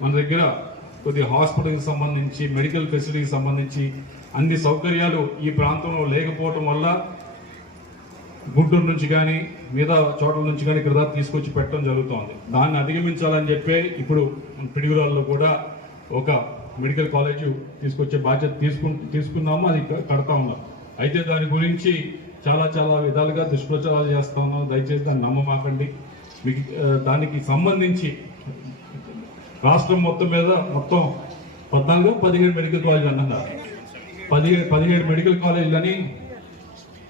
మన దగ్గర కొద్ది హాస్పిటల్కి సంబంధించి మెడికల్ ఫెసిలిటీకి సంబంధించి అన్ని సౌకర్యాలు ఈ ప్రాంతంలో లేకపోవటం వల్ల గుంటూరు నుంచి కానీ మిగతా చోట్ల నుంచి కానీ ఇక్కడ దాకా తీసుకొచ్చి పెట్టడం జరుగుతోంది. దాన్ని అధిగమించాలని చెప్పే ఇప్పుడు పిడుగురాల్లో కూడా ఒక మెడికల్ కాలేజ్ తీసుకొచ్చే బాధ్యత తీసుకు తీసుకున్నాము అది కడతా ఉన్నాం. అయితే దాని గురించి చాలా చాలా విధాలుగా దుష్ప్రచారాలు చేస్తా ఉన్నాం. దయచేసి దాన్ని నమ్మమాకండి. మీకు దానికి సంబంధించి రాష్ట్రం మొత్తం మీద మొత్తం పద్నాలుగు పదిహేడు మెడికల్ కాలేజ్ అన్నారు పదిహేడు పదిహేడు మెడికల్ కాలేజీలని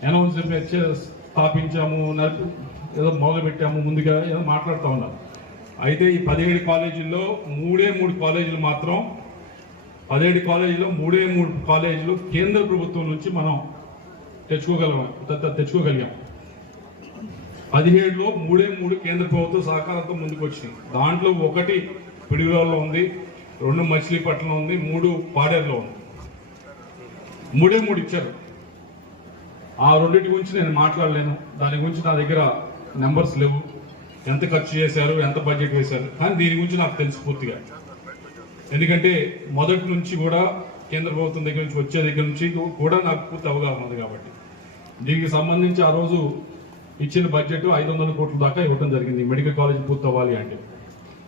అనౌన్స్మెంట్ స్థాపించాము ఏదో మొదలు పెట్టాము ముందుగా ఏదో మాట్లాడుతూ ఉన్నారు అయితే ఈ పదిహేడు కాలేజీల్లో మూడే మూడు కాలేజీలు మాత్రం పదిహేడు కాలేజీలో మూడే మూడు కాలేజీలు కేంద్ర ప్రభుత్వం నుంచి మనం తెచ్చుకోగలం తెచ్చుకోగలిగాం. పదిహేడులో మూడే మూడు కేంద్ర ప్రభుత్వ సహకారంతో ముందుకు వచ్చినాయి దాంట్లో ఒకటి పిడిగాల్లో ఉంది రెండు మచిలీపట్నం ఉంది మూడు పాడేరులో ఉంది. మూడే మూడు ఇచ్చారు. ఆ రెండింటి గురించి నేను మాట్లాడలేను. దాని గురించి నా దగ్గర నెంబర్స్ లేవు. ఎంత ఖర్చు చేశారు ఎంత బడ్జెట్ వేశారు కానీ దీని గురించి నాకు తెలుసు పూర్తిగా. ఎందుకంటే మొదటి నుంచి కూడా కేంద్ర ప్రభుత్వం దగ్గర నుంచి వచ్చే దగ్గర నుంచి కూడా నాకు పూర్తి అవగాహన ఉంది కాబట్టి. దీనికి సంబంధించి ఆ రోజు ఇచ్చిన బడ్జెట్ ఐదు వందల కోట్ల దాకా ఇవ్వడం జరిగింది. మెడికల్ కాలేజ్ పూర్తి అవ్వాలి అంటే.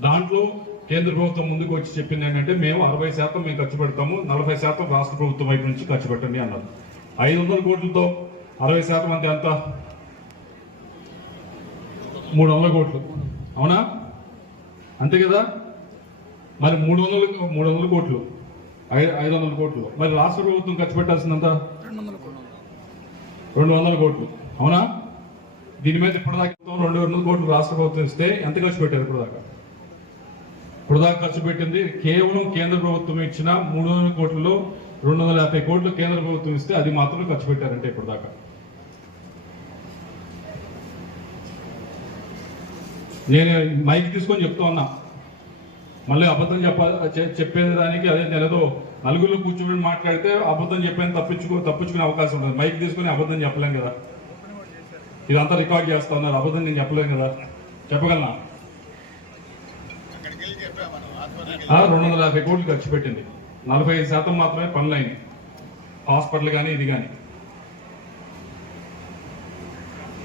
దాంట్లో కేంద్ర ప్రభుత్వం ముందుకు వచ్చి చెప్పింది ఏంటంటే మేము అరవై శాతం మేము ఖర్చు పెడతాము నలభై శాతం రాష్ట్ర ప్రభుత్వం వైపు నుంచి ఖర్చు పెట్టండి అన్నారు. ఐదు వందల కోట్లతో అరవై శాతం అంటే ఎంత? మూడు వందల కోట్లు. అవునా? అంతే కదా? మరి మూడు వందల మూడు వందల కోట్లు. ఐదు ఐదు వందల కోట్లు. మరి రాష్ట్ర ప్రభుత్వం ఖర్చు పెట్టాల్సిందంత రెండు వందల కోట్లు. అవునా? దీని మీద ఇప్పటిదాకా రెండు వందల కోట్లు రాష్ట్ర ప్రభుత్వం ఇస్తే ఎంత ఖర్చు పెట్టారు ఇప్పటిదాకా? వృధా ఖర్చు పెట్టింది. కేవలం కేంద్ర ప్రభుత్వం ఇచ్చిన మూడు వందల కోట్లలో రెండు వందల యాభై కోట్లు కేంద్ర ప్రభుత్వం ఇస్తే అది మాత్రం ఖర్చు పెట్టారంటే ఇప్పటిదాకా. నేను మైక్ తీసుకొని చెప్తా ఉన్నా. మళ్ళీ అబద్ధం చెప్ప చెప్పేదానికి చెప్పేది దానికి అదే నెలదో నలుగురిలో కూర్చొని మాట్లాడితే అబద్ధం చెప్పాను తప్పించుకో తప్పించుకునే అవకాశం ఉంటుంది మైక్ తీసుకొని అబద్ధం చెప్పలేం కదా. ఇదంతా రికార్డ్ చేస్తా ఉన్నారు. అబద్ధం నేను చెప్పలేం కదా. చెప్పగలనా? రెండు వందల యాభై కోట్లు ఖర్చు పెట్టింది. నలభై ఐదు శాతం మాత్రమే పనులైంది. హాస్పిటల్ కానీ ఇది కానీ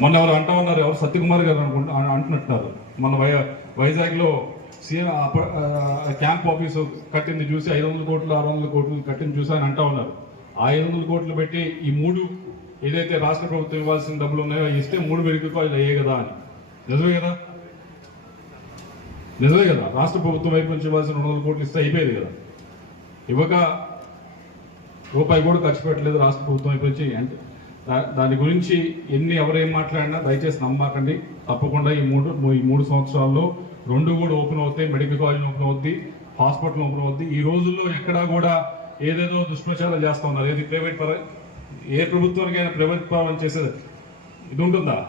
మొన్న ఎవరు అంటా ఉన్నారు ఎవరు సత్యకుమార్ గారు అనుకుంటా అంటున్నట్టున్నారు. మొన్న వై వైజాగ్లో సీఎం క్యాంప్ ఆఫీసు కట్టింది చూసి ఐదు వందల కోట్లు ఆరు వందల కోట్లు కట్టింది చూసి అని అంటా ఉన్నారు. ఆ ఐదు వందల కోట్లు పెట్టి ఈ మూడు ఏదైతే రాష్ట్ర ప్రభుత్వం ఇవ్వాల్సిన డబ్బులు ఉన్నాయో ఇస్తే మూడు మెడికల్ అయ్యే కదా అని. నిజమే కదా? నిజమే కదా. రాష్ట్ర ప్రభుత్వం వైపు నుంచి ఇవ్వాల్సిన రెండు వందల కోట్లు ఇస్తే అయిపోయేది కదా. ఇవ్వక రూపాయి కూడా ఖర్చు పెట్టలేదు రాష్ట్ర ప్రభుత్వం వైపు నుంచి. అంటే దాని గురించి ఎన్ని ఎవరేం మాట్లాడినా దయచేసి నమ్మకండి. తప్పకుండా ఈ మూడు ఈ మూడు సంవత్సరాల్లో రెండు కూడా ఓపెన్ అవుతాయి. మెడికల్ కాలేజ్ ఓపెన్ అవుద్ది హాస్పిటల్ ఓపెన్ అవుద్ది. ఈ రోజుల్లో ఎక్కడా కూడా ఏదేదో దుష్ప్రచారం చేస్తూ ఉన్నారు. ఏది ప్రైవేట్ పర ఏ ప్రభుత్వానికైనా ప్రైవేట్ పాలన చేసేది ఇది ఉంటుందా?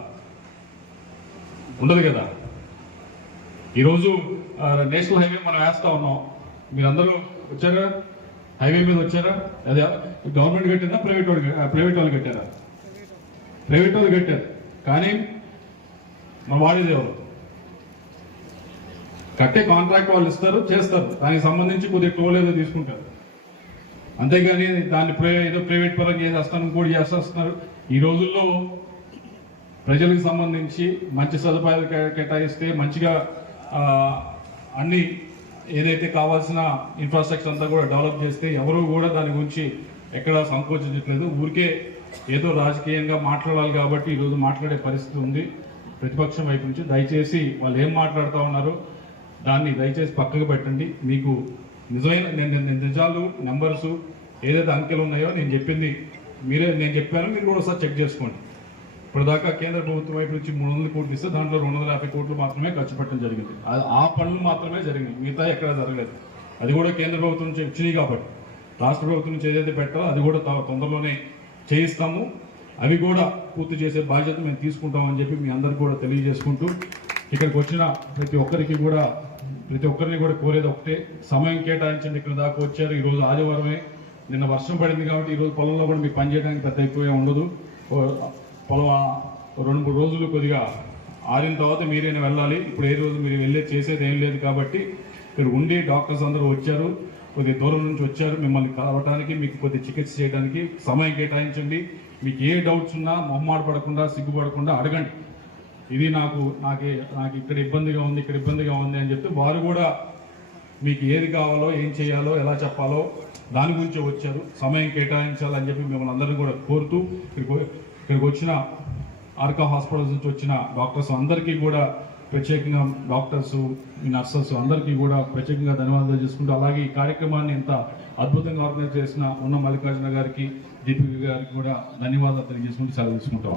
ఉండదు కదా. ఈరోజు నేషనల్ హైవే మనం వేస్తా ఉన్నాం. మీరందరూ వచ్చారా? హైవే మీద వచ్చారా? అదే గవర్నమెంట్ కట్టిందా ప్రైవేట్ వాళ్ళు ప్రైవేట్ వాళ్ళు కట్టారా? ప్రైవేట్ వాళ్ళు కట్టారు. కానీ మనం వాడేది ఎవరు? కట్టే కాంట్రాక్ట్ వాళ్ళు ఇస్తారు చేస్తారు. దానికి సంబంధించి కొద్దిగా టోల్ ఏదో తీసుకుంటారు. అంతేగాని దాన్ని ఏదో ప్రైవేట్ పరంగా చేసేస్తాను కూడా చేసేస్తున్నారు. ఈ రోజుల్లో ప్రజలకు సంబంధించి మంచి సదుపాయాలు కేటాయిస్తే మంచిగా అన్ని ఏదైతే కావాల్సిన ఇన్ఫ్రాస్ట్రక్చర్ అంతా కూడా డెవలప్ చేస్తే ఎవరు కూడా దాని గురించి ఎక్కడ సంకోచించట్లేదు. ఊరికే ఏదో రాజకీయంగా మాట్లాడాలి కాబట్టి ఈరోజు మాట్లాడే పరిస్థితి ఉంది. ప్రతిపక్షం వైపు నుంచి దయచేసి వాళ్ళు ఏం మాట్లాడుతూ ఉన్నారో దాన్ని దయచేసి పక్కకు పెట్టండి. మీకు నిజమైన నేను నేను నిజాలు నెంబర్సు ఏదైతే అంకెలు ఉన్నాయో నేను చెప్పింది మీరే నేను చెప్పాను. మీరు కూడా ఒకసారి చెక్ చేసుకోండి. ఇప్పటిదాకా కేంద్ర ప్రభుత్వం వైపు నుంచి మూడు వందల కోట్లు ఇస్తే దాంట్లో రెండు వందల యాభై కోట్లు మాత్రమే ఖర్చు పెట్టడం జరిగింది. ఆ- ఆ పనులు మాత్రమే జరిగింది మిగతా ఎక్కడ జరగలేదు. అది కూడా కేంద్ర ప్రభుత్వం నుంచి వచ్చినాయి కాబట్టి. రాష్ట్ర ప్రభుత్వం నుంచి ఏదైతే పెట్టాలో అది కూడా తొందరలోనే చేయిస్తాము. అవి కూడా పూర్తి చేసే బాధ్యత మేము తీసుకుంటామని చెప్పి మీ అందరికి కూడా తెలియజేసుకుంటూ ఇక్కడికి వచ్చిన ప్రతి ఒక్కరికి కూడా ప్రతి ఒక్కరిని కూడా కోరేది ఒకటే. సమయం కేటాయించండి. ఇక్కడ దాకా వచ్చారు. ఈరోజు ఆదివారమే. నిన్న వర్షం పడింది కాబట్టి ఈరోజు పొలంలో కూడా మీకు పని చేయడానికి పెద్ద ఎక్కువ ఉండదు. పొలవా రెండు మూడు రోజులు కొద్దిగా ఆరిన తర్వాత మీరైనా వెళ్ళాలి. ఇప్పుడు ఏ రోజు మీరు వెళ్ళే చేసేది ఏం లేదు కాబట్టి ఇక్కడ ఉండి డాక్టర్స్ అందరూ వచ్చారు. కొద్ది దూరం నుంచి వచ్చారు. మిమ్మల్ని కలవటానికి మీకు కొద్ది చికిత్స చేయడానికి సమయం కేటాయించండి. మీకు ఏ డౌట్స్ ఉన్నా మొహమాట పడకుండా సిగ్గుపడకుండా అడగండి. ఇది నాకు నాకు నాకు ఇక్కడ ఇబ్బందిగా ఉంది ఇక్కడ ఇబ్బందిగా ఉంది అని చెప్తే వారు కూడా మీకు ఏది కావాలో ఏం చేయాలో ఎలా చెప్పాలో దాని గురించి వచ్చారు. సమయం కేటాయించాలని చెప్పి మిమ్మల్ని అందరినీ కూడా కోరుతూ ఇక్కడికి వచ్చిన ఆర్కా హాస్పిటల్స్ నుంచి వచ్చిన డాక్టర్స్ అందరికీ కూడా ప్రత్యేకంగా డాక్టర్స్ ఈ నర్సెస్ అందరికీ కూడా ప్రత్యేకంగా ధన్యవాదాలు చేసుకుంటూ అలాగే ఈ కార్యక్రమాన్ని ఇంత అద్భుతంగా ఆర్గనైజ్ చేసిన ఉన్న మల్లికార్జున గారికి దీపిక గారికి కూడా ధన్యవాదాలు తెలియజేసుకుంటూ సెలవు తీసుకుంటాం.